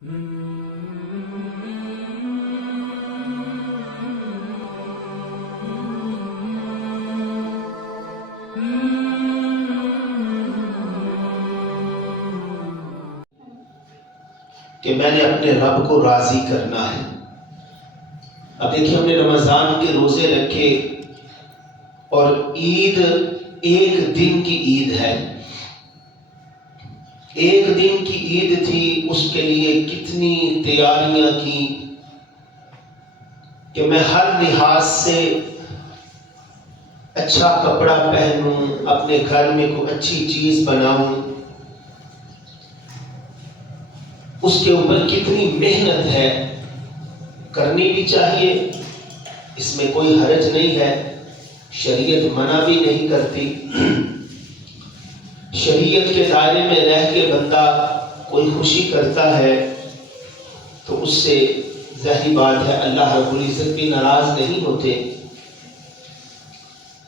کہ میں نے اپنے رب کو راضی کرنا ہے۔ اب دیکھیں، ہم نے رمضان کے روزے رکھے اور عید ایک دن کی عید ہے، ایک دن کی عید تھی، اس کے لیے کتنی تیاریاں کی کہ میں ہر لحاظ سے اچھا کپڑا پہنوں، اپنے گھر میں کوئی اچھی چیز بناؤں، اس کے اوپر کتنی محنت ہے، کرنی بھی چاہیے، اس میں کوئی حرج نہیں ہے، شریعت منع بھی نہیں کرتی۔ شریعت کے دائرے میں رہ کے بندہ کوئی خوشی کرتا ہے تو اس سے ظاہری بات ہے اللہ رب العزت بھی ناراض نہیں ہوتے۔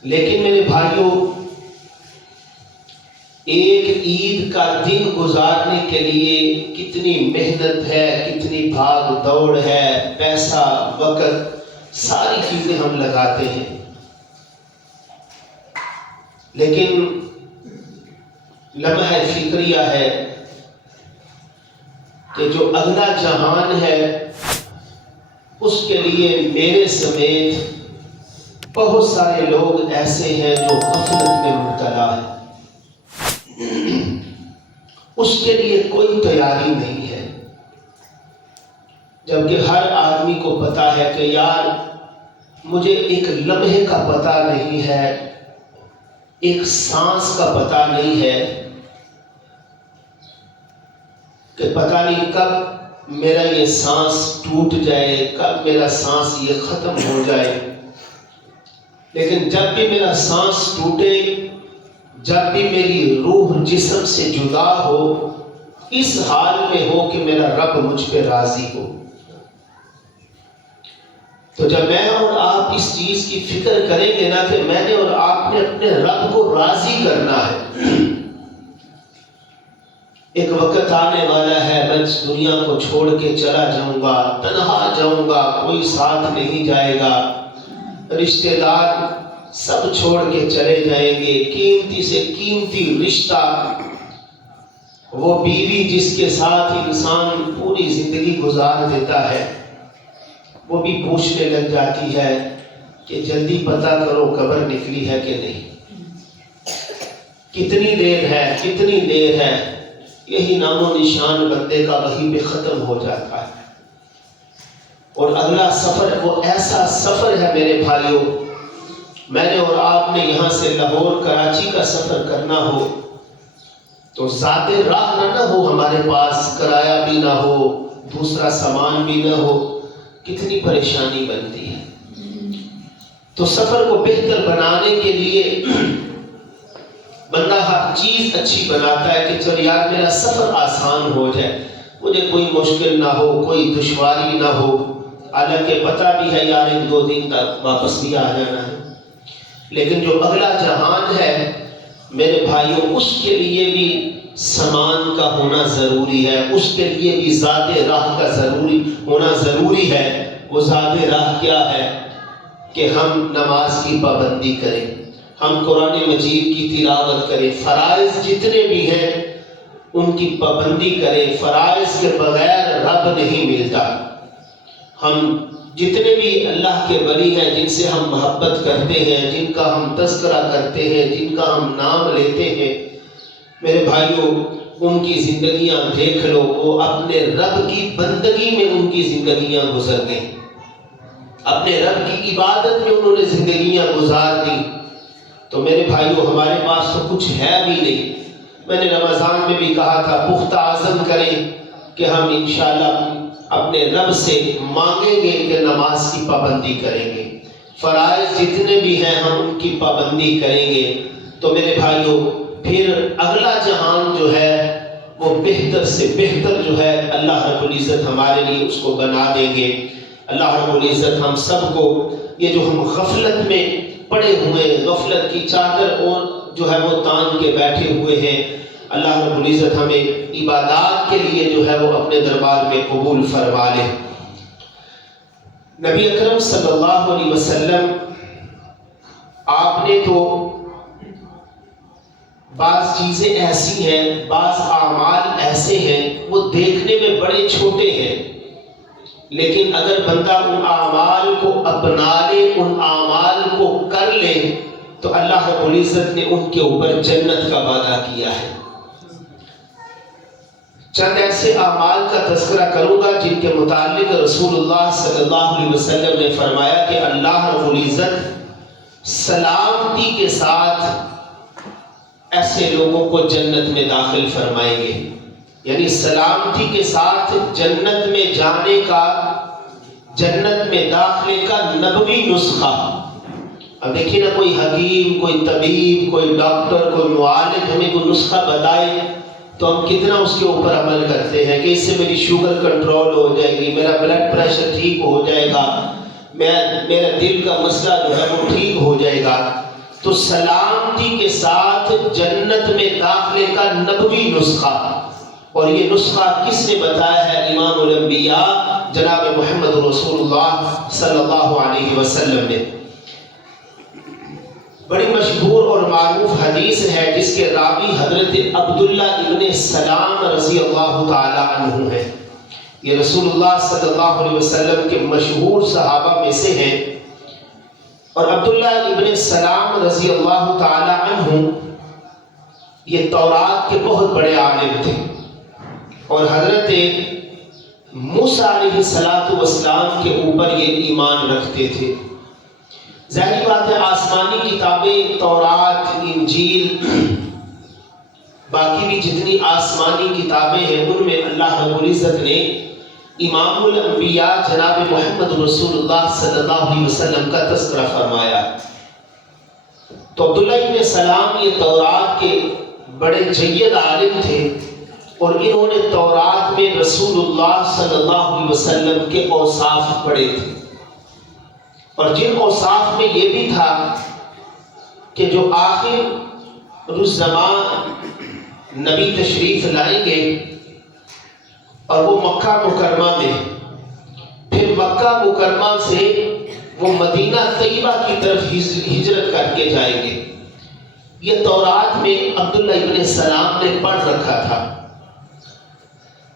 لیکن میرے بھائیوں، ایک عید کا دن گزارنے کے لیے کتنی محنت ہے، کتنی بھاگ دوڑ ہے، پیسہ، وقت، ساری چیزیں ہم لگاتے ہیں، لیکن لمحہ فکریہ ہے کہ جو اگلا جہان ہے اس کے لیے میرے سمیت بہت سارے لوگ ایسے ہیں جو غفلت میں مبتلا ہیں، اس کے لیے کوئی تیاری نہیں ہے، جبکہ ہر آدمی کو پتا ہے کہ یار مجھے ایک لمحے کا پتہ نہیں ہے، ایک سانس کا پتہ نہیں ہے، کہ پتہ نہیں کب میرا یہ سانس ٹوٹ جائے، کب میرا سانس یہ ختم ہو جائے۔ لیکن جب بھی میرا سانس ٹوٹے، جب بھی میری روح جسم سے جدا ہو، اس حال میں ہو کہ میرا رب مجھ پہ راضی ہو۔ تو جب میں اور آپ اس چیز کی فکر کریں گے نا کہ میں نے اور آپ نے اپنے رب کو راضی کرنا ہے، ایک وقت آنے والا ہے میں اس دنیا کو چھوڑ کے چلا جاؤں گا، تنہا جاؤں گا، کوئی ساتھ نہیں جائے گا، رشتہ دار سب چھوڑ کے چلے جائیں گے، قیمتی سے قیمتی رشتہ، وہ بیوی جس کے ساتھ انسان پوری زندگی گزار دیتا ہے، وہ بھی پوچھنے لگ جاتی ہے کہ جلدی پتہ کرو قبر نکلی ہے کہ نہیں، کتنی دیر ہے، کتنی دیر ہے۔ یہی نام و نشان بندے کا وہیں پہ ختم ہو جاتا ہے، اور اگلا سفر وہ ایسا سفر ہے میرے بھائیوں، میں نے اور آپ نے یہاں سے لاہور کراچی کا سفر کرنا ہو تو ذات راہ نہ ہو، ہمارے پاس کرایہ بھی نہ ہو، دوسرا سامان بھی نہ ہو، کتنی پریشانی بنتی ہے۔ تو سفر کو بہتر بنانے کے لیے بندہ ہر چیز اچھی بناتا ہے کہ چل یار میرا سفر آسان ہو جائے، مجھے کوئی مشکل نہ ہو، کوئی دشواری نہ ہو، حالانکہ پتہ بھی ہے یار ایک دو دن تک واپس بھی آ جانا ہے، لیکن جو اگلا جہان ہے میرے بھائیوں، اس کے لیے بھی سامان کا ہونا ضروری ہے، اس کے لیے بھی ذات راہ کا ہونا ضروری ہے۔ وہ ذات راہ کیا ہے کہ ہم نماز کی پابندی کریں، ہم قرآن مجید کی تلاوت کریں، فرائض جتنے بھی ہیں ان کی پابندی کریں، فرائض کے بغیر رب نہیں ملتا۔ ہم جتنے بھی اللہ کے ولی ہیں جن سے ہم محبت کرتے ہیں، جن کا ہم تذکرہ کرتے ہیں، جن کا ہم نام لیتے ہیں، میرے بھائیوں ان کی زندگیاں دیکھ لو، وہ اپنے رب کی بندگی میں ان کی زندگیاں گزر گئیں، اپنے رب کی عبادت میں انہوں نے زندگیاں گزار دی۔ تو میرے بھائیوں ہمارے پاس تو کچھ ہے بھی نہیں۔ میں نے رمضان میں بھی کہا تھا پختہ عزم کریں کہ ہم انشاءاللہ اپنے رب سے مانگیں گے کہ نماز کی پابندی کریں گے، فرائض جتنے بھی ہیں ہم ان کی پابندی کریں گے، تو میرے بھائیوں پھر اگلا جہان جو ہے وہ بہتر سے بہتر جو ہے اللہ رب العزت ہمارے لیے اس کو بنا دیں گے۔ اللہ رب العزت ہم سب کو یہ جو ہم غفلت میں پڑے ہوئے، غفلت کی چادر اور جو ہے وہ تان کے بیٹھے ہوئے ہیں، اللہ رب العزت ہمیں عبادات کے لیے جو ہے وہ اپنے دربار میں قبول فرما لے۔ نبی اکرم صلی اللہ علیہ وسلم آپ نے تو بعض چیزیں ایسی ہیں، بعض اعمال ایسے ہیں وہ دیکھنے میں بڑے چھوٹے ہیں، لیکن اگر بندہ ان اعمال کو اپنا لے، ان اعمال کو کر لے، تو اللہ رب العزت نے ان کے اوپر جنت کا وعدہ کیا ہے۔ چند ایسے اعمال کا تذکرہ کروں گا جن کے متعلق رسول اللہ صلی اللہ علیہ وسلم نے فرمایا کہ اللہ رب العزت سلامتی کے ساتھ ایسے لوگوں کو جنت میں داخل فرمائیں گے، یعنی سلامتی کے ساتھ جنت میں جانے کا، جنت میں داخلے کا نبوی نسخہ۔ اب دیکھیے نا، کوئی حکیم، کوئی طبیب، کوئی ڈاکٹر، کوئی معالج ہمیں کوئی نسخہ بتائے تو ہم کتنا اس کے اوپر عمل کرتے ہیں کہ اس سے میری شوگر کنٹرول ہو جائے گی، میرا بلڈ پریشر ٹھیک ہو جائے گا، میرا دل کا مسئلہ جو ہے وہ ٹھیک ہو جائے گا۔ تو سلامتی کے ساتھ جنت میں داخلے کا نبوی نسخہ، اور یہ نسخہ کس نے بتایا ہے؟ امام الانبیاء جناب محمد رسول اللہ صلی اللہ علیہ وسلم نے۔ بڑی مشہور اور معروف حدیث ہے جس کے راوی حضرت عبداللہ ابن سلام رضی اللہ تعالی عنہ ہیں۔ یہ رسول اللہ صلی اللہ علیہ وسلم کے مشہور صحابہ میں سے ہیں، اور عبداللہ ابن سلام رضی اللہ تعالی عنہ یہ تورات کے بہت بڑے عالم تھے، اور حضرت موسیٰ علیہ السلام کے اوپر یہ ایمان رکھتے تھے۔ ظاہری بات ہے، آسمانی کتابیں تورات، انجیل، باقی بھی جتنی آسمانی کتابیں ہیں ان میں اللہ رب العزت نے امام الانبیاء جناب محمد رسول اللہ صلی اللہ علیہ وسلم کا تذکرہ فرمایا۔ تو عبداللہ ابن سلام یہ تورات کے بڑے جید عالم تھے، اور انہوں نے تورات میں رسول اللہ صلی اللہ علیہ وسلم کے اوصاف پڑھے تھے، اور جن اوصاف میں یہ بھی تھا کہ جو آخر الزمان نبی تشریف لائیں گے اور وہ مکہ مکرمہ میں، پھر مکہ مکرمہ سے وہ مدینہ طیبہ کی طرف ہجرت کر کے جائیں گے۔ یہ تورات میں عبداللہ ابن سلام نے پڑھ رکھا تھا۔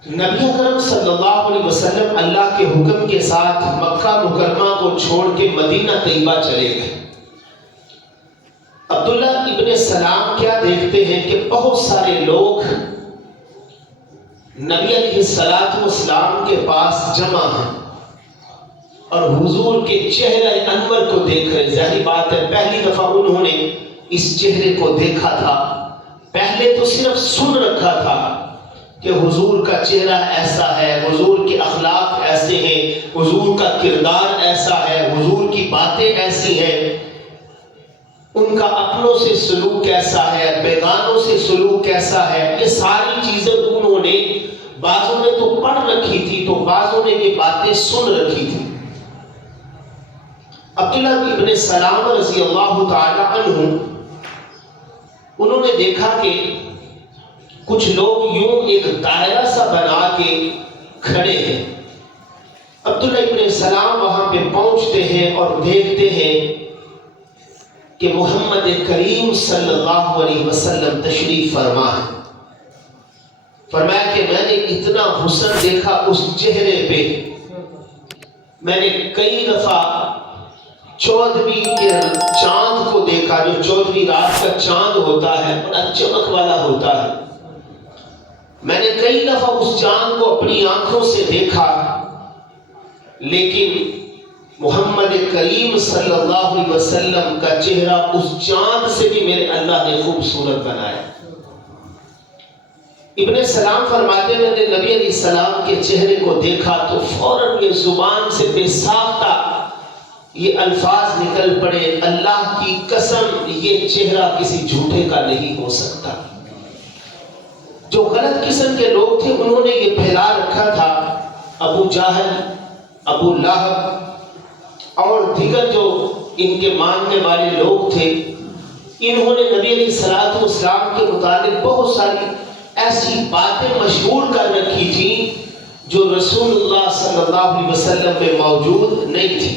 نبی اکرم صلی اللہ علیہ وسلم اللہ کے حکم کے ساتھ مکہ مکرمہ کو چھوڑ کے مدینہ طیبہ چلے گئے۔ عبداللہ ابن سلام کیا دیکھتے ہیں کہ بہت سارے لوگ نبی علیہ السلام کے پاس جمع ہیں اور حضور کے چہرہ انور کو دیکھ رہے۔ ظاہری بات ہے، پہلی دفعہ انہوں نے اس چہرے کو دیکھا تھا، پہلے تو صرف سن رکھا تھا کہ حضور کا چہرہ ایسا ہے، حضور کے اخلاق ایسے ہیں، حضور کا کردار ایسا ہے، حضور کی باتیں ایسی ہیں، ان کا اپنوں سے سلوک کیسا ہے، بیگانوں سے سلوک کیسا ہے، یہ ساری چیزیں انہوں نے، بعضوں نے تو پڑھ رکھی تھی تو بعضوں نے یہ باتیں سن رکھی تھی۔ عبداللہ ابن سلام رضی اللہ تعالی عنہ انہوں نے دیکھا کہ کچھ لوگ یوں ایک دائرہ سا بنا کے کھڑے ہیں۔ عبداللہ ابن سلام وہاں پہ پہنچتے ہیں اور دیکھتے ہیں کہ محمد کریم صلی اللہ علیہ وسلم تشریف فرما ہے۔ فرمایا کہ میں نے اتنا حسن دیکھا اس چہرے پہ، میں نے کئی دفعہ 14ویں کے چاند کو دیکھا، جو 14ویں رات کا چاند ہوتا ہے بڑا چمک والا ہوتا ہے، میں نے کئی دفعہ اس چاند کو اپنی آنکھوں سے دیکھا، لیکن محمد کریم صلی اللہ علیہ وسلم کا چہرہ اس چاند سے بھی میرے اللہ نے خوبصورت بنایا۔ ابن سلام فرماتے میں نے نبی علیہ السلام کے چہرے کو دیکھا تو فوراً یہ زبان سے بے ساختہ یہ الفاظ نکل پڑے، اللہ کی قسم یہ چہرہ کسی جھوٹے کا نہیں ہو سکتا۔ جو غلط قسم کے لوگ تھے انہوں نے یہ پھیلا رکھا تھا، ابو جہل، ابو لہب اور دیگر جو ان کے ماننے والے لوگ تھے، انہوں نے نبی علیہ السلام کے متعلق بہت ساری ایسی باتیں مشہور کر رکھی تھی جو رسول اللہ صلی اللہ علیہ وسلم میں موجود نہیں تھی.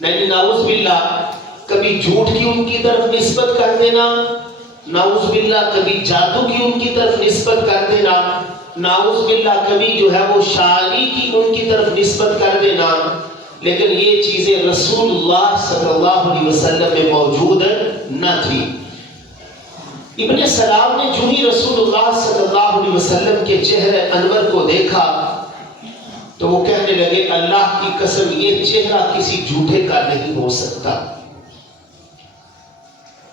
یعنی نعوذ باللہ کبھی جھوٹ کی ان کی طرف نسبت کر دینا، نعوذ باللہ کبھی جادو کی ان کی طرف نسبت کر دینا، نعوذ باللہ کبھی جو ہے وہ شاعری کی ان کی طرف نسبت کر دینا. لیکن یہ چیزیں رسول اللہ صلی اللہ علیہ وسلم میں موجود نہ تھی. ابن سلام نے جو ہی رسول اللہ صلی اللہ علیہ وسلم کے چہرے انور کو دیکھا تو وہ کہنے لگے اللہ کی قسم یہ چہرہ کسی جھوٹے کا نہیں ہو سکتا.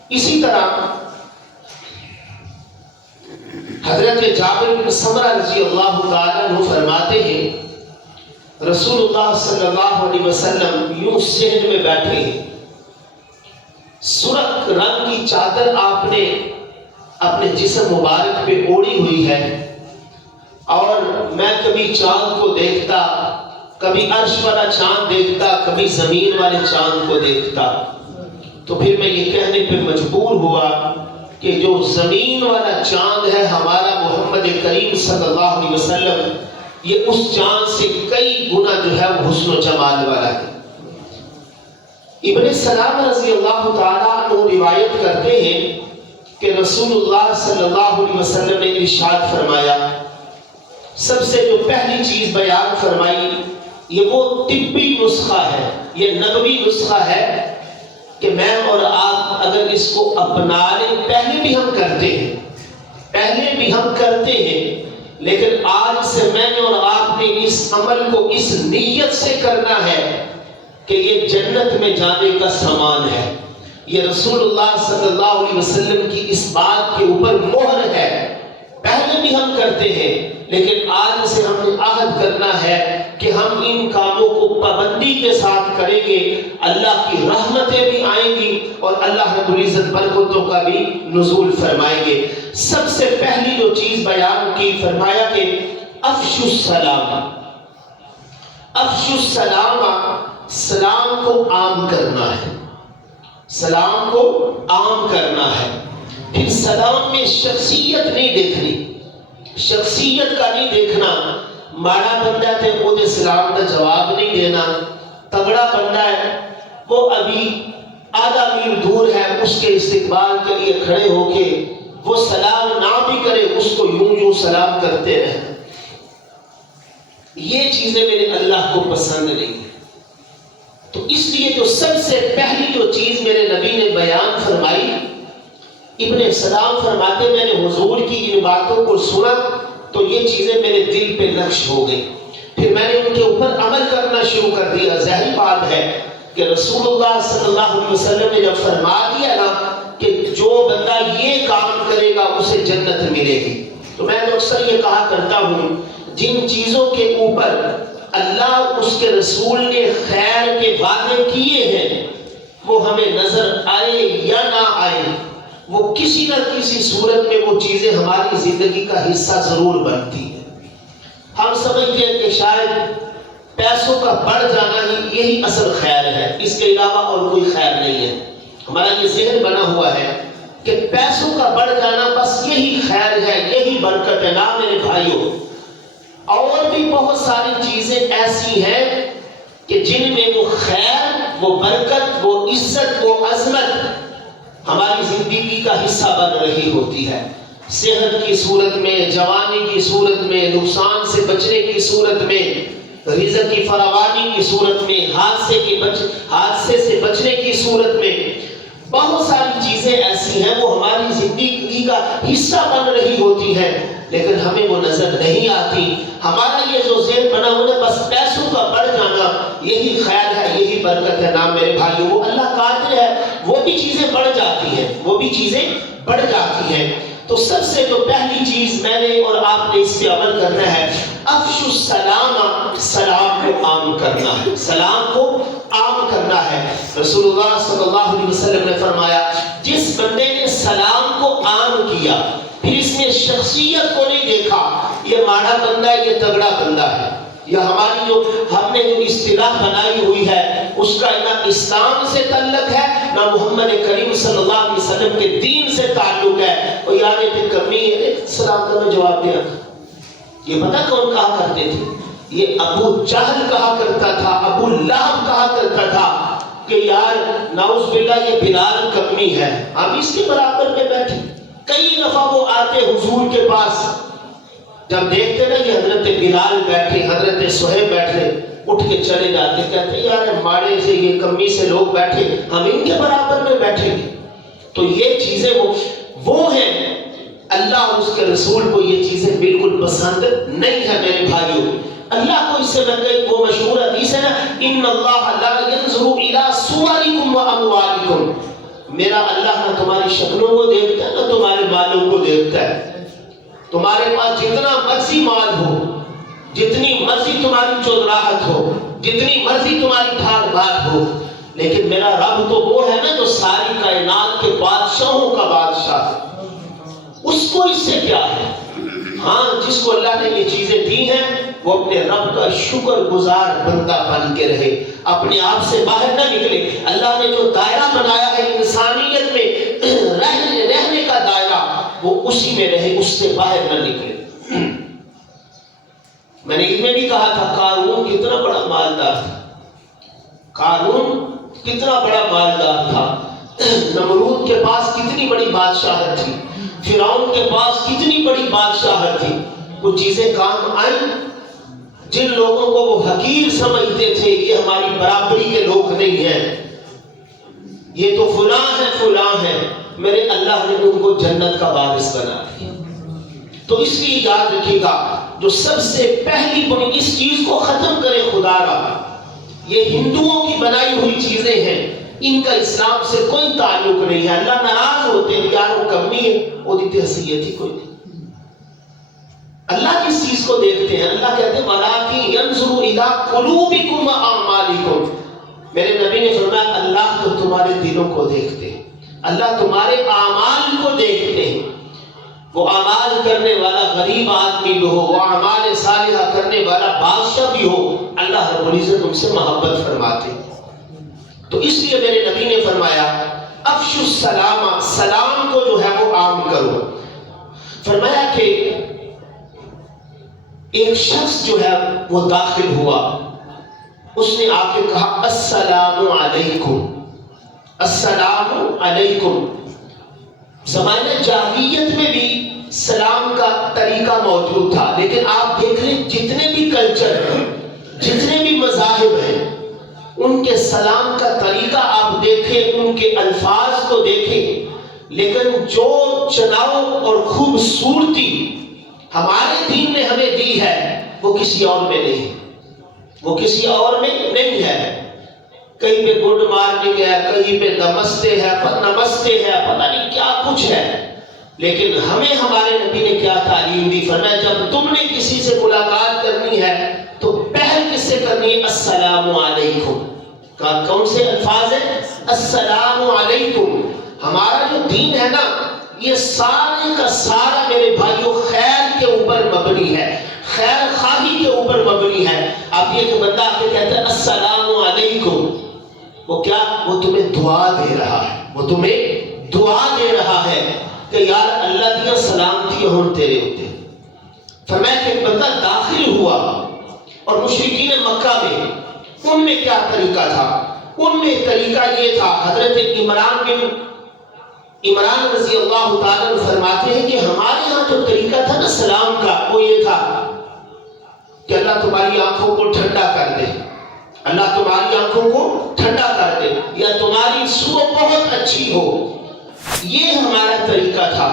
اسی طرح حضرت جابر بن سمرہ رضی اللہ تعالیٰ عنہ فرماتے ہیں رسول اللہ صلی اللہ علیہ وسلم یوں صحن میں بیٹھے ہیں، سرخ رنگ کی چادر آپ نے اپنے جسم مبارک پہ اوڑی ہوئی ہے، اور میں کبھی چاند کو دیکھتا، کبھی عرش والا چاند دیکھتا، کبھی زمین والے چاند کو دیکھتا، تو پھر میں یہ کہنے پہ مجبور ہوا کہ جو زمین والا چاند ہے ہمارا محمد کریم صلی اللہ علیہ وسلم، یہ اس چاند سے کئی گنا جو ہے وہ حسن و جمال والا ہے. ابن سلام رضی اللہ تعالیٰ عنہ روایت کرتے ہیں کہ رسول اللہ صلی اللہ علیہ وسلم نے ارشاد فرمایا، سب سے جو پہلی چیز بیان فرمائی یہ وہ طبی نسخہ ہے، یہ نبوی نسخہ ہے کہ میں اور آپ اگر اس کو اپنا لیں، پہلے بھی ہم کرتے ہیں لیکن آج سے میں نے اور آپ نے اس عمل کو اس نیت سے کرنا ہے کہ یہ جنت میں جانے کا سامان ہے. یہ رسول اللہ صلی اللہ علیہ وسلم کی اس بات کے اوپر مہر ہے. پہلے بھی ہم کرتے ہیں لیکن آج سے ہم نے عہد کرنا ہے کہ ہم ان کاموں کو پابندی کے ساتھ کریں گے. اللہ کی رحمتیں بھی آئیں گی اور اللہ رب العزت برکتوں کا بھی نزول فرمائیں گے. سب سے پہلی جو چیز بیان کی فرمایا کہ افشوا السلام. افشوا السلام، سلام کو عام کرنا ہے، سلام کو عام کرنا ہے. پھر سلام میں شخصیت نہیں دیکھنی، شخصیت کا نہیں دیکھنا. ماڑا بندہ ہے وہ دے سلام کا جواب نہیں دینا، تگڑا بندہ ہے وہ ابھی آدھا میل دور ہے، اس کے استقبال کے لیے کھڑے ہو کے وہ سلام نہ بھی کرے، اس کو یوں سلام کرتے رہے. یہ چیزیں میرے اللہ کو پسند نہیں. تو اس لیے جو سب سے پہلی جو چیز میرے نبی نے بیان فرمائی، ابن سلام فرماتے میں نے حضور کی ان باتوں کو سنا تو یہ چیزیں میرے دل پہ نقش ہو گئی. پھر میں نے ان کے اوپر عمل کرنا شروع کر دیا. ظاہری بات ہے کہ رسول اللہ صلی اللہ علیہ وسلم نے جب فرما دیا نا کہ جو بندہ یہ کام کرے گا اسے جنت ملے گی، تو میں اکثر یہ کہا کرتا ہوں جن چیزوں کے اوپر اللہ اس کے رسول نے خیر کے وعدے کیے ہیں وہ ہمیں نظر آئے یا نہ آئے، وہ کسی نہ کسی صورت میں وہ چیزیں ہماری زندگی کا حصہ ضرور بنتی ہیں. ہم سمجھتے ہیں کہ شاید پیسوں کا بڑھ جانا ہی یہی اصل خیر ہے، اس کے علاوہ اور کوئی خیر نہیں ہے. ہمارا یہ ذہن بنا ہوا ہے کہ پیسوں کا بڑھ جانا بس یہی خیر ہے، یہی برکت ہے. نہ میرے بھائیوں، اور بھی بہت ساری چیزیں ایسی ہیں کہ جن میں وہ خیر، وہ برکت، وہ عزت، وہ عظمت ہماری زندگی کا حصہ بن رہی ہوتی ہے. صحت کی صورت میں، جوانی کی صورت میں، نقصان سے بچنے کی صورت میں، رزق کی فراوانی کی صورت میں، حادثے سے بچنے کی صورت میں، بہت ساری چیزیں ایسی ہیں وہ ہماری زندگی کا حصہ بن رہی ہوتی ہیں لیکن ہمیں وہ نظر نہیں آتی. ہمارا یہ جو ذہن بنا ہوا ہے بس پیسوں کا بڑھ جانا یہی خیر ہے، یہی برکت ہے. نام میرے بھائیو، وہ اللہ قادر ہے، وہ بھی چیزیں بڑھ جاتی ہیں، وہ بھی چیزیں بڑھ جاتی ہیں. تو سب سے جو پہلی چیز میں نے اور آپ نے اس پہ عمل کرنا ہے، افشوا السلام، سلام کو عام کرنا ہے، سلام کو عام کرنا ہے. رسول اللہ صلی اللہ علیہ وسلم نے فرمایا جس بندے نے سلام کو عام کیا پھر اس میں شخصیت کو نہیں دیکھا، یہ ماڑا بندہ ہے، یہ تگڑا بندہ ہے، یا ہماری جو ہم نے جو اصطلاح بنائی ہوئی ہے اس کا نہ اسلام سے تعلق ہے نہ محمد کریم صلی اللہ علیہ وسلم کے دین سے تعلق ہے. اور یار یہ کمی ہے سلام کا میں جواب دیا. یہ پتہ کون کہا کرتے تھے؟ یہ ابو جہل کہا کرتا تھا، ابو لہب کہا کرتا تھا کہ یار نعوذ باللہ یہ بلال کمی ہے، ہم اس کے برابر میں بیٹھے. کئی دفعہ وہ آتے حضور کے پاس، جب دیکھتے نا کہ حضرت بلال بیٹھے، حضرت صہیب بیٹھے، اٹھ کے چلے جاتے، کہتے یار ماڑے سے یہ کمی سے لوگ بیٹھے، ہم ان کے برابر میں بیٹھیں گے. تو یہ چیزیں وہ ہیں، اللہ اور اس کے رسول کو یہ چیزیں بالکل پسند نہیں ہے میرے بھائیوں. اللہ کو اس سے بہتر وہ مشہور حدیث ہے نا، ان اللہ لا ينظر الى صورکم واموالکم، میرا اللہ نہ تمہاری شکلوں کو دیکھتا ہے نہ تمہارے مالوں کو دیکھتا ہے. تمہارے پاس جتنا مرضی مال ہو، جتنی مرضی تمہاری چودراہٹ ہو، جتنی مرضی تمہاری ٹھاٹ بات ہو، لیکن میرا رب تو وہ ہے نا جو ساری کائنات کے بادشاہوں کا بادشاہ ہے. اس کو اس سے کیا ہے؟ ہاں جس کو اللہ نے یہ چیزیں دی ہیں وہ اپنے رب کا شکر گزار بندہ بن کے رہے، اپنے آپ سے باہر نہ نکلے. اللہ نے جو دائرہ بنایا ہے انسانیت میں رہنے کا دائرہ، وہ اسی میں رہے، اس سے باہر نہ نکلے. میں نے اس میں بھی کہا تھا قارون کتنا بڑا مالدار تھا، قارون کتنا بڑا مالدار تھا. نمرود کے پاس کتنی بڑی بادشاہت تھی، فرعون کے پاس کتنی بڑی بادشاہت تھی. کچھ چیزیں کام آئیں، جن لوگوں کو وہ حقیر سمجھتے تھے یہ ہماری برابری کے لوگ نہیں ہیں، یہ تو فلاں ہے، میرے اللہ نے ان کو جنت کا وارث بنا دیا. تو اس لیے یاد رکھیے گا، جو سب سے پہلی بنی اس چیز کو ختم کرے خدا را، یہ ہندوؤں کی بنائی ہوئی چیزیں ہیں، ان کا اسلام سے کوئی تعلق نہیں ہے. اللہ ناراض ہوتے ہیں یار وہ کمی ہے، وہ دیتے حیثیت ہی کوئی نہیں. اللہ کس چیز کو دیکھتے ہیں؟ اللہ کہتے ہیں وَلَٰكِن يَنْظُرُ إِلَىٰ قُلُوبِكُمْ وَأَعْمَالِكُمْ. میرے نبی نے فرمایا اللہ تو تمہارے دلوں کو دیکھتے ہیں، اللہ تمہارے اعمال کو دیکھتے ہیں. وہ اعمال کرنے والا غریب آدمی بھی ہو، وہ اعمال صالحہ کرنے والا بادشاہ بھی ہو، اللہ رب العزت تم سے محبت فرماتے. تو اس لیے میرے نبی نے فرمایا افشوا السلام، سلام کو جو ہے وہ عام کرو. فرمایا کہ ایک شخص جو ہے وہ داخل ہوا، اس نے آ کے کہا السلام علیکم، السلام علیکم. زمانہ جاہلیت میں بھی سلام کا طریقہ موجود تھا، لیکن آپ دیکھ لیں جتنے بھی کلچر ہیں، جتنے بھی مذاہب ہیں، ان کے سلام کا طریقہ آپ دیکھیں، ان کے الفاظ کو دیکھیں، لیکن جو چناؤ اور خوبصورتی ہمارے دین نے ہمیں دی ہے وہ کسی اور میں نہیں، وہ کسی اور میں نہیں ہے. کہیں پہ گڈ مارننگ ہے، کہیں پہ نمستے ہے، نمستے ہے، پتہ نہیں کیا کچھ ہے. لیکن ہمیں ہمارے نبی نے کیا تعلیم دی؟ فرمایا جب تم نے کسی سے ملاقات کرنی ہے تو پہل کس سے کرنی ہے؟ السلام علیکم. کون سے الفاظ ہیں؟ السلام علیکم. ہمارا جو دین ہے نا یہ سارے کا سارا میرے بھائیوں خیر کے اوپر مبنی ہے، خیر خواہی کے اوپر مبنی ہے. اب یہ کہ بندہ آپ کے کہتا ہے السلام علیکم، وہ کیا؟ وہ تمہیں دعا دے رہا ہے، وہ تمہیں دعا دے رہا ہے کہ یار اللہ دیا سلامتی ہوں تیرے ہوتے. فرمایا کہ بندہ داخل ہوا اور مشرکین مکہ میں ان میں کیا طریقہ تھا؟ ان میں طریقہ یہ تھا، حضرت عمران رضی اللہ تعالیٰ فرماتے ہیں کہ ہمارے ہاں جو طریقہ تھا نا سلام کا وہ یہ تھا کہ اللہ تمہاری آنکھوں کو ٹھنڈا کر دے، اللہ تمہاری آنکھوں کو ٹھنڈا کر دے، یا تمہاری صورت بہت اچھی ہو. یہ ہمارا طریقہ تھا.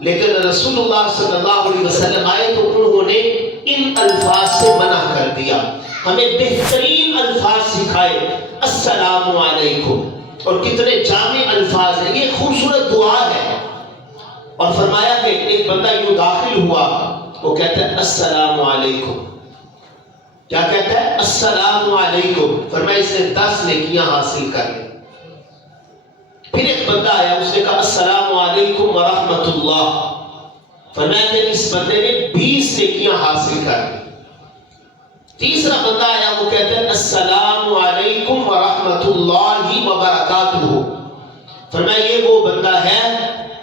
لیکن رسول اللہ صلی اللہ علیہ وسلم آئے تو انہوں نے ان الفاظ سے منع کر دیا، ہمیں بہترین الفاظ سکھائے السلام علیکم. اور کتنے جامع الفاظ ہیں، یہ خوبصورت دعا ہے. اور فرمایا کہ ایک بندہ یوں داخل ہوا، وہ کہتا ہے السلام علیکم. کیا کہتا ہے؟ السلام علیکم. فرمایا اس نے 10 نیکیاں حاصل کر لی. پھر ایک بندہ آیا، اس نے کہا السلام علیکم ورحمۃ اللہ. فرمایا کہ اس بندے نے 20 نیکیاں حاصل کر لی. تیسرا بندہ آیا، وہ کہتے ہیں السلام علیکم ورحمۃ اللہ وبرکاتہ۔ فرمایا یہ وہ بندہ ہے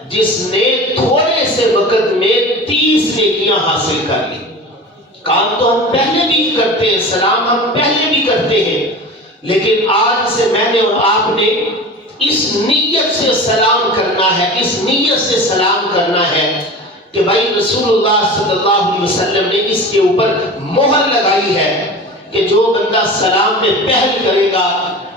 جس نے تھوڑے سے وقت میں 30 نیکیاں حاصل کر لی۔ کام تو ہم پہلے بھی کرتے ہیں، سلام ہم پہلے بھی کرتے ہیں، لیکن آج سے میں نے اور آپ نے اس نیت سے سلام کرنا ہے، اس نیت سے سلام کرنا ہے کہ بھائی رسول اللہ صلی اللہ علیہ وسلم نے اس کے اوپر مہر لگائی ہے کہ جو بندہ سلام میں پہل کرے گا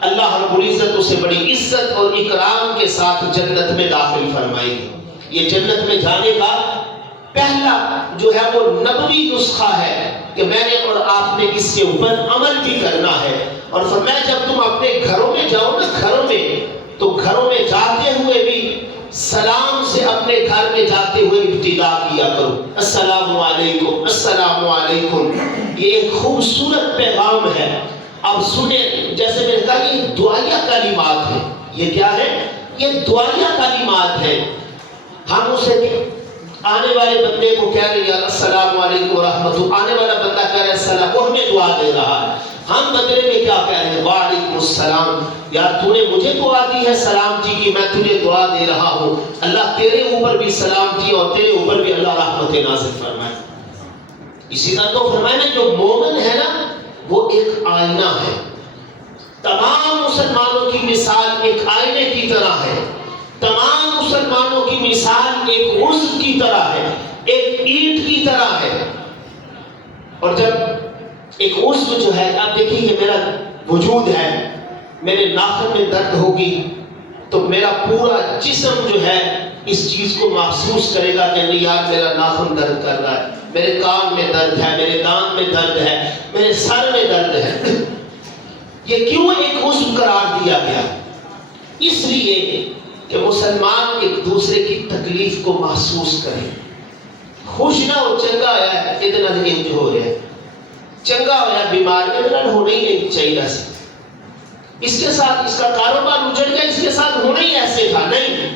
اللہ رب العزت اسے بڑی عزت اور اکرام کے ساتھ جنت میں داخل فرمائے گی۔ یہ جنت میں جانے کا پہلا جو ہے وہ نبوی نسخہ ہے کہ میں نے اور آپ نے اس کے اوپر عمل بھی کرنا ہے۔ اور فرمایا جب تم اپنے گھروں میں جاؤ نا، گھروں میں، تو گھروں میں جاتے ہوئے بھی سلام سے اپنے گھر میں جاتے ہوئے ابتدا کیا کرو، السلام علیکم السلام علیکم۔ یہ ایک خوبصورت پیغام ہے۔ اب سنیں، جیسے میں نے کہا یہ دعائیہ کلمات ہیں۔ یہ کیا ہے؟ یہ دعائیہ کلمات ہیں۔ ہم اسے آنے والے بندے کو کہہ رہے ہیں السلام علیکم ورحمۃ اللہ، آنے والا بندہ کہہ رہا ہے السلام، وہ ہمیں دعا دے رہا ہے۔ ہم بدلے میں کیا کہہ رہے ہیں؟ وعلیکم السلام، یار تو نے مجھے دعا دی ہے سلامتی کی، میں تجھے دعا دے رہا ہوں، اللہ تیرے اوپر بھی سلامتی اور تیرے اوپر بھی اللہ رحمت نازل فرمائے۔ اسی طرح تو فرمائے نا جو مومن ہے نا وہ ایک آئینہ ہے، تمام مسلمانوں کی مثال ایک آئینے کی طرح ہے، تمام مسلمانوں کی مثال ایک عضو کی طرح ہے، ایک اینٹ کی طرح ہے۔ اور جب ایک عضو جو ہے، آپ دیکھیں یہ میرا وجود ہے، میرے ناخن میں درد ہوگی تو میرا پورا جسم جو ہے اس چیز کو محسوس کرے گا کہ نہیں یار میرا ناخن درد کر رہا ہے، میرے کان میں درد ہے، میرے دانت میں درد ہے، میرے سر میں درد ہے۔ یہ کیوں ایک عضو قرار دیا گیا؟ اس لیے کہ مسلمان ایک دوسرے کی تکلیف کو محسوس کریں۔ خوش نہ ہو چنگا ہوا ہے اتنا انج ہو رہا ہے، چنگا ہوا بیمار اتنا ہونا ہی نہیں چاہیے ایسے، اس کے ساتھ اس کا کاروبار اجڑ گیا، اس کے ساتھ ہونا ہی ایسے تھا، نہیں۔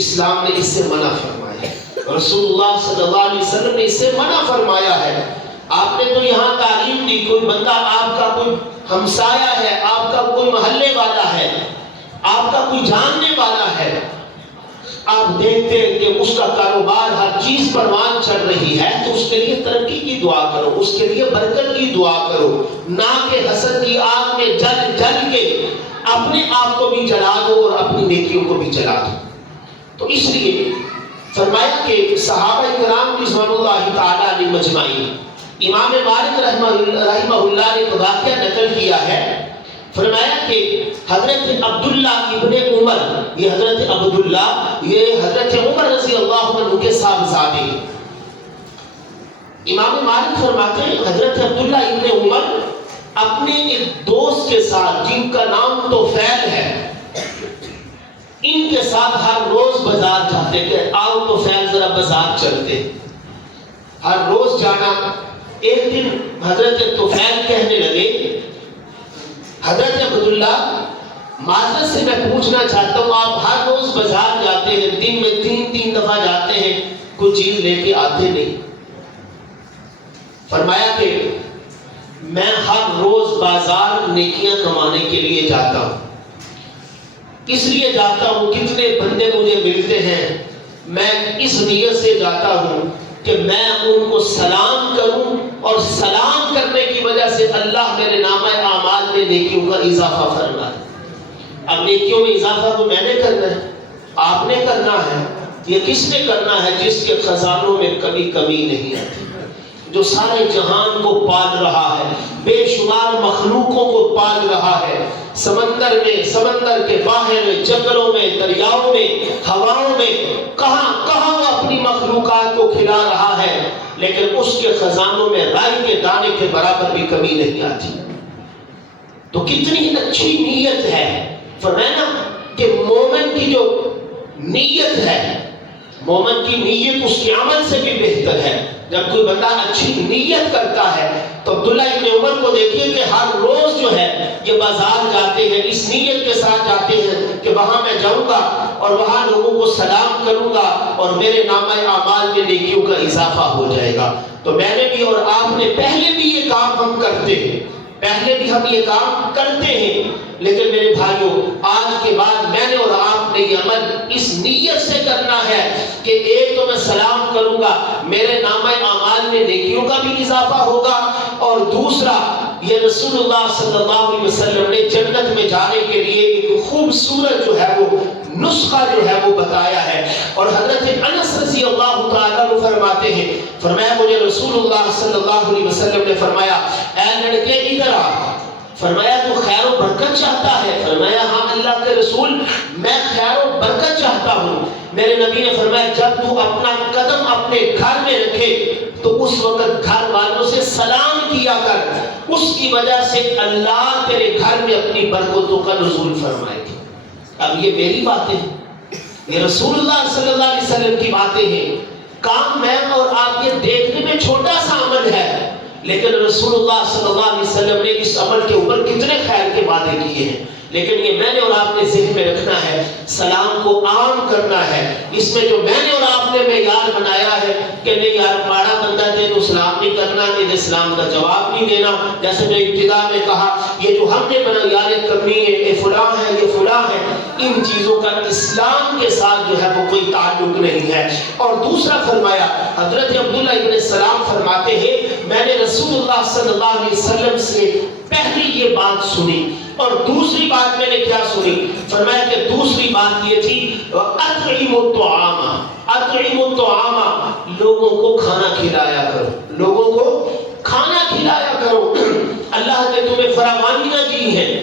اسلام نے اس سے منع فرمایا ہے، رسول اللہ صلی اللہ علیہ وسلم نے اس سے منع فرمایا ہے۔ آپ نے تو یہاں تعلیم دی، کوئی بندہ آپ کا کوئی ہمسایہ ہے، آپ کا کوئی محلے والا ہے، آپ کا کوئی جاننے والا ہے، آپ دیکھتے ہیں کہ اس کا کاروبار ہر چیز پروان چڑھ رہی ہے تو اس کے لیے ترقی کی دعا کرو، اس کے لیے برکت کی دعا کرو، نہ کہ حسد کی آگ میں جل جل کے اپنے آپ کو بھی جلا دو اور اپنی نیکیوں کو بھی جلا دو۔ تو اس لیے فرمایا کہ صحابہ کرام رضوان اللہ تعالی علیہ مجمعین، امام مالک رحمہ اللہ نے واقعہ نقل کیا ہے، فرمایا کہ حضرت عبداللہ ابن عمر، یہ حضرت عبداللہ یہ حضرت عمر رضی اللہ عنہ کے صاحبزادے ہیں۔ امام مالک فرماتے ہیں حضرت عبداللہ ابن عمر اپنے ایک دوست کے ساتھ جن کا نام طفیل ہے، ان کے ساتھ ہر روز بازار جاتے کہ آؤ طفیل ذرا بازار چلتے، ہر روز جانا۔ ایک دن حضرت طفیل کہنے لگے حضرت عبداللہ معذرت سے میں پوچھنا چاہتا ہوں آپ ہر روز بازار جاتے ہیں، دن میں 3 دفعہ جاتے ہیں، کوئی چیز لے کے آتے نہیں؟ فرمایا کہ میں ہر روز بازار نیکیاں کمانے کے لیے جاتا ہوں، اس لیے جاتا ہوں کتنے بندے مجھے ملتے ہیں، میں اس نیت سے جاتا ہوں کہ میں ان کو سلام کروں اور سلام کرنے کی وجہ سے اللہ میرے نامہ اعمال میں نیکیوں کا اضافہ فرمائے۔ اب نیکیوں میں اضافہ تو میں نے کرنا ہے، آپ نے کرنا ہے، یہ کس نے کرنا ہے؟ جس کے خزانوں میں کبھی کمی نہیں آتی، جو سارے جہان کو پال رہا ہے، بے شمار مخلوقوں کو پال رہا ہے، سمندر میں، سمندر کے باہر میں، جنگلوں میں، دریاؤں میں، ہواؤں میں، کہاں کہاں وہ اپنی مخلوقات کو کھلا رہا ہے، لیکن اس کے خزانوں میں رائی کے دانے کے برابر بھی کمی نہیں آتی۔ تو کتنی اچھی نیت ہے۔ فرمایا کہ مومن کی جو نیت ہے، مومن کی نیت اس کے عمل سے بھی بہتر ہے۔ جب کوئی بندہ اچھی نیت کرتا ہے تو عبداللہ ابن عمر کو دیکھیے کہ ہر روز جو ہے یہ بازار جاتے ہیں، اس نیت کے ساتھ جاتے ہیں کہ وہاں میں جاؤں گا اور وہاں لوگوں کو سلام کروں گا اور میرے نامہ اعمال میں نیکیوں کا اضافہ ہو جائے گا۔ تو میں نے بھی اور آپ نے پہلے بھی یہ کرتے ہیں, پہلے بھی ہم یہ کام کرتے ہیں, لیکن میرے بھائیوں آج کے بعد میں نے اور آپ نے یہ عمل اس نیت سے کرنا ہے کہ ایک تو میں سلام کروں گا, میرے نامہ اعمال میں نیکیوں کا بھی اضافہ ہوگا, اور دوسرا یہ رسول اللہ صلی اللہ علیہ وسلم نے جنت میں جانے کے لیے ایک خوبصورت جو ہے وہ نسخہ جو ہے وہ بتایا ہے. اور حضرت انس رضی اللہ تعالیٰ عنہ فرماتے ہیں, فرمایا مجھے رسول اللہ صلی اللہ علیہ وسلم نے فرمایا اے لڑکے ادھر آ, فرمایا تو خیر و برکت چاہتا ہے؟ فرمایا ہاں اللہ کے رسول میں خیر و برکت چاہتا ہوں. میرے نبی نے فرمایا جب تو اپنا قدم اپنے گھر میں رکھے تو اس وقت گھر والوں سے سلام کیا کر, اس کی وجہ سے اللہ تیرے گھر میں اپنی برکتوں کا نزول فرمائے گا. اب یہ میری باتیں ہیں, یہ رسول اللہ صلی اللہ علیہ وسلم کی باتیں ہیں. کام میں اور آپ کے دیکھنے میں چھوٹا سا عمل ہے, لیکن رسول اللہ صلی اللہ علیہ وسلم نے اس عمل کے اوپر کتنے خیر کے وعدے کیے ہیں. لیکن یہ میں نے اور آپ نے ذہن میں رکھنا ہے, سلام کو عام کرنا ہے. اس میں جو میں نے اور آپ نے معیار بنایا ہے کہ نہیں یار ماڑا بندہ دے تو سلام نہیں کرنا, نہیں تو سلام کا جواب نہیں دینا, جیسے میں ابتدا میں کہا یہ جو ہم نے بنا یار کمی ہے, یہ فلاں ہے, یہ فلاں ہے, ان چیزوں کا اسلام کے ساتھ جو ہے وہ کوئی تعلق نہیں ہے. اور دوسرا فرمایا حضرت عبداللہ ابن سلام فرماتے ہیں میں نے رسول اللہ صلی اللہ علیہ وسلم سے پہلی یہ بات سنی, اور دوسری بات میں نے کیا سنی, فرمایا کہ دوسری بات یہ تھی اطعموا الطعام, اطعموا الطعام, لوگوں کو کھانا کھلایا کرو, لوگوں کو کھانا کھلایا کرو. اللہ نے تمہیں فراوانیاں دی ہیں.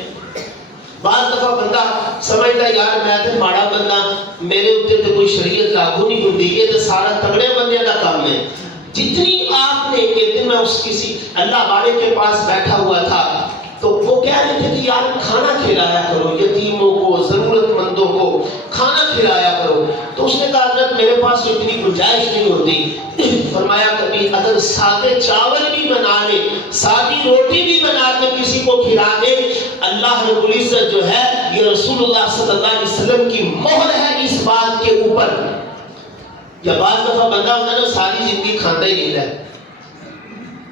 بعض دفعہ بندہ سمجھتا یار میں تو ماڑا بندہ, میرے اوپر تو کوئی شریعت لاگو نہیں ہوتی, یہ تو سارا تگڑے بندے کا کام ہے. جتنی آپ نے, ایک دن میں اس کسی اللہ والے کے پاس بیٹھا ہوا تھا تو وہ کہہ رہے تھے کہ یار کھانا کھلایا کرو, یتیموں کو, ضرورت مندوں کو کھانا کھلایا کرو. تو اس نے کہا حضرت میرے پاس اتنی گنجائش نہیں ہوتی. فرمایا کبھی اگر سادے چاول بھی بنا لے, سادی روٹی بھی بنا کے کسی کو کھلا دے, اللہ رب العزت جو ہے یہ رسول اللہ صلی اللہ علیہ وسلم کی مہر ہے اس بات کے اوپر. یا بعض دفعہ بندہ ہوتا ہے نا ساری زندگی کھاتا ہی نہیں ہے,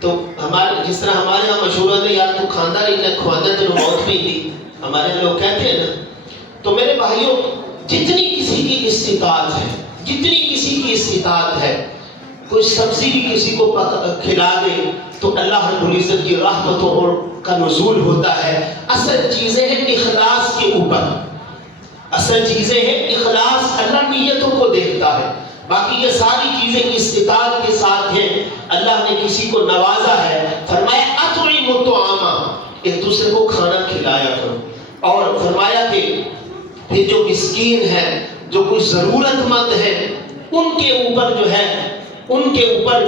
تو ہمارے جس طرح ہمارے یہاں مشہور ہے یار تو کھاندہ نہیں ہے, کھواندہ تو موت پہ دی, ہمارے یہاں لوگ کہتے ہیں نا. تو میرے بھائیوں جتنی کسی کی استطاعت ہے, جتنی کسی کی استطاعت ہے, کوئی سبزی بھی کسی کو کھلا دے تو اللہ رب العزت کی رحمتوں کا نزول ہوتا ہے. اصل چیزیں ہیں اخلاص کے اوپر, اصل چیزیں ہیں اخلاص, اللہ نیتوں کو دیکھتا ہے. باقی یہ ساری چیزیں استطاعت کے ساتھ ہیں. اللہ نے کسی کو نوازا ہے, فرمایا اطعموا الطعام, ایک دوسرے کو کھانا کھلایا کرو. اور فرمایا کہ پھر جو مسکین ہے, جو کوئی ضرورت مند ہے, ان کے اوپر جو ہے ان کے اوپر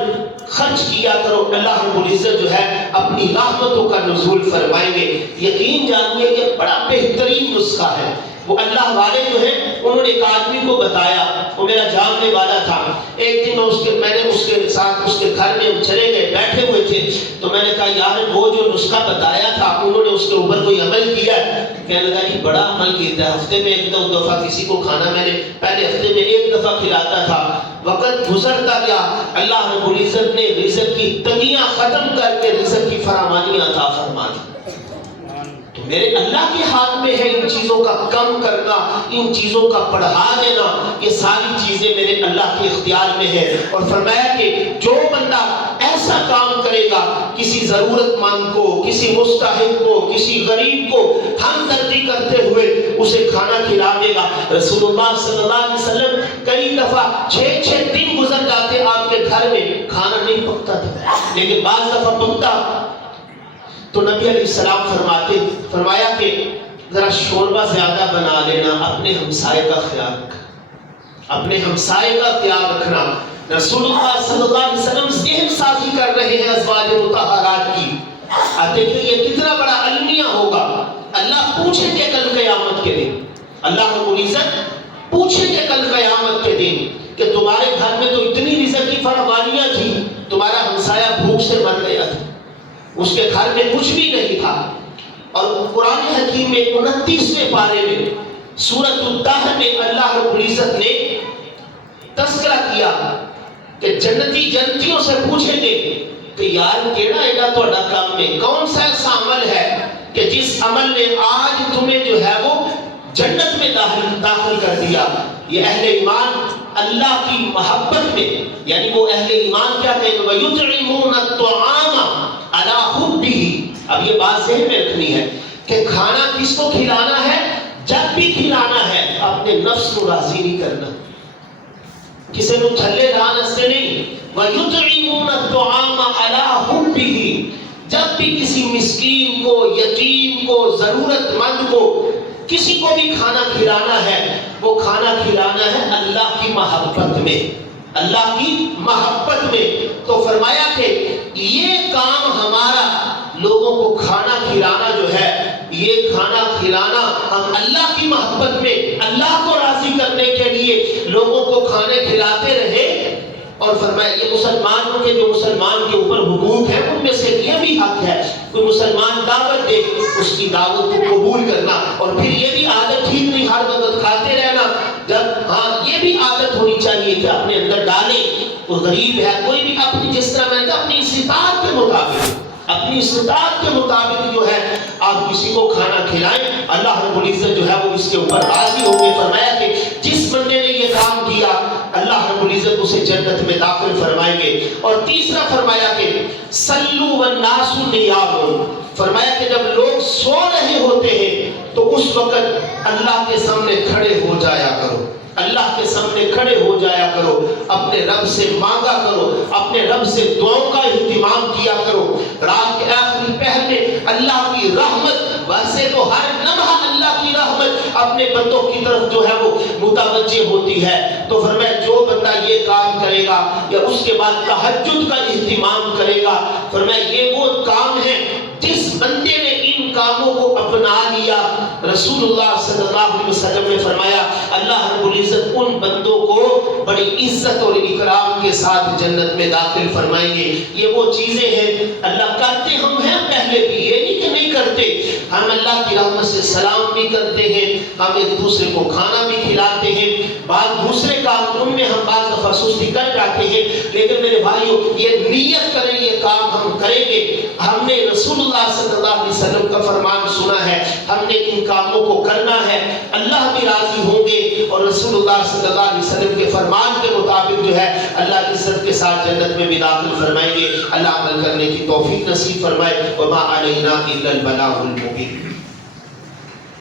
خرچ کیا کرو. اللہ رب العزت جو ہے اپنی رحمتوں کا نزول فرمائیں گے. یقین جانیے یہ بڑا بہترین نسخہ ہے. وہ اللہ والے جو ہیں انہوں نے ایک آدمی کو بتایا, وہ میرا جاننے والا تھا. ایک دن میں نے اس کے ساتھ اس کے گھر میں ہم چلے گئے, بیٹھے ہوئے تھے, تو میں نے کہا یار وہ جو نسخہ بتایا تھا انہوں نے اس کے اوپر کوئی عمل کیا ہے؟ کہنے لگا کہ بڑا عمل کیا ہے, ہفتے میں ایک دو دفعہ کسی کو کھانا, میں نے پہلے ہفتے میں ایک دفعہ کھلاتا تھا. وقت گزرتا گیا, اللہ رب العزت نے رزق کی تنگیاں ختم کر کے رزق کی فراوانیاں عطا فرما دی. تو میرے اللہ کے ہاتھ میں ہے ان چیزوں کا کم کرنا, ان چیزوں کا بڑھا دینا, یہ ساری چیزیں میرے اللہ کے اختیار میں ہے. اور فرمایا کہ جو بندہ ایسا کام کرے گا, کسی ضرورت مند کو, کسی مستحق کو, کسی غریب کو ہمدردی کرتے ہوئے اسے کھانا کھلاوے گا. رسول اللہ صلی اللہ علیہ وسلم کئی دفعہ 6 دن گزر جاتے آپ کے گھر میں, کھانا نہیں پکتا تھا, لیکن بعض دفعہ پکتا تو نبی علیہ السلام فرمایا کہ ذرا شوربہ زیادہ بنا لینا, اپنے ہمسائے کا خیال رکھنا, اپنے ہمسائے کا خیال رکھنا. رسول اللہ صلی اللہ علیہ وسلم ذہن سازی کر رہے ہیں ازواج مطہرات کی. آپ دیکھیں یہ کتنا بڑا المیہ ہوگا. اللہ پوچھے کہ کل قیامت کے دن, اللہ رب العزت پوچھے کہ کل قیامت کے دن کہ تمہارے گھر میں تو اتنی رزق کی فراوانیاں تھی, تمہارا ہمسایہ بھوک سے مر گیا تھا, اس کے گھر میں کچھ بھی نہیں تھا. اور قرآن حکیم میں 29ویں پارے میں سورۃ الدہر میں اللہ رب العزت نے تذکرہ کیا کہ جنتی جنتیوں سے پوچھیں گے کہ یار کیڑا ایڈا تہاڈا کام ہے، کون سا ایسا عمل ہے کہ جس عمل نے آج تمہیں جو ہے وہ جنت میں داخل کر دیا۔ یہ اہل ایمان اللہ کی محبت میں، یعنی وہ اہل ایمان کیا کہیں گے، وَيُطْعِمُونَ الطَّعَامَ عَلَىٰ حُبِّهِ۔ اب یہ بات ذہن میں رکھنی ہے کہ کھانا کس کو کھلانا ہے؟ جب بھی کھلانا ہے اپنے نفس کو راضی نہیں کرنا، کسی کو تھلے لانا سے نہیں۔ وَيُطْعِمُونَ الطَّعَامَ عَلَىٰ حُبِّهِ، جب بھی کسی مسکین کو، یتیم کو، ضرورت مند کو، کسی کو بھی کھانا کھلانا ہے، وہ کھانا کھلانا ہے اللہ کی محبت میں، اللہ کی محبت میں۔ تو فرمایا کہ یہ کام ہمارا، لوگوں کو کھانا کھلانا جو ہے، یہ کھانا کھلانا ہم اللہ کی محبت میں، اللہ کو راضی کرنے کے لیے لوگوں کو کھانے کھلاتے رہے۔ اور فرمایا یہ مسلمانوں کے، جو مسلمان کے اوپر حقوق ہیں ان میں سے یہ بھی حق ہے، کوئی مسلمان دعوت دے اس کی دعوت کو قبول کرنا، اور پھر یہ بھی عادت ٹھیک نہیں ہر وقت کھاتے رہنا، جب ہاں یہ بھی عادت ہونی چاہیے کہ اپنے اندر ڈالیں، وہ غریب ہے کوئی بھی اپنی، جس طرح میں نے کہا اپنی استطاعت کے مطابق، اپنی استطاعت کے مطابق جو ہے آپ کسی کو کھانا کھلائیں، اللہ رب العزت جو ہے وہ اس کے اوپر راضی ہوں گے۔ فرمایا کہ جس بندے نے یہ کام کیا اللہ رب العزت اسے جنت میں داخل فرمائیں گے۔ اور تیسرا فرمایا کہ صلو والناس نیام، فرمایا کہ جب لوگ سو رہے ہوتے ہیں تو اس وقت اللہ کے سامنے کھڑے ہو جایا کرو، اللہ کے سامنے کھڑے ہو جایا کرو، اپنے رب سے مانگا کرو، اپنے رب سے دعاؤں کا اہتمام کیا کرو۔ رات کے آخری پہر میں اللہ کی رحمت، ویسے تو ہر لمحہ اللہ کی رحمت اپنے بندوں کی طرف جو ہے وہ متوجہ ہوتی ہے، تو فرمایا جو بندہ یہ کام کرے گا یا اس کے بعد تہجد کا اہتمام کرے گا، فرمایا یہ وہ کام ہے جس بندے نے ان کاموں کو اپنا لیا، رسول اللہ صلی اللہ علیہ وسلم نے فرمایا اللہ رب العزت ان بندوں کو بڑی عزت اور اکرام کے ساتھ جنت میں داخل فرمائیں گے۔ یہ وہ چیزیں ہیں اللہ کرتے ہم ہیں پہلے بھی، یہ نہیں کہ نہیں کرتے، ہم اللہ کی رحمت سے سلام بھی کرتے ہیں، ہم ایک دوسرے کو کھانا بھی کھلاتے ہیں، بعض دوسرے کام ان میں ہم بعض دفعہ سستی کر جاتے ہیں، لیکن میرے بھائیوں یہ نیت کریں یہ کام ہم کریں گے۔ ہم نے رسول اللہ صلی اللہ علیہ وسلم کا فرمان سنا ہے، ہم نے ان کاموں کو کرنا ہے، اللہ بھی راضی ہوں گے، اور رسول اللہ صلی اللہ علیہ وسلم کے فرمان کے مطابق جو ہے اللہ کی عزت کے ساتھ جنت میں بھی داخل فرمائیں گے۔ اللہ عمل کرنے کی توفیق نصیب فرمائے۔ وما علینا الا البلاغ المبین۔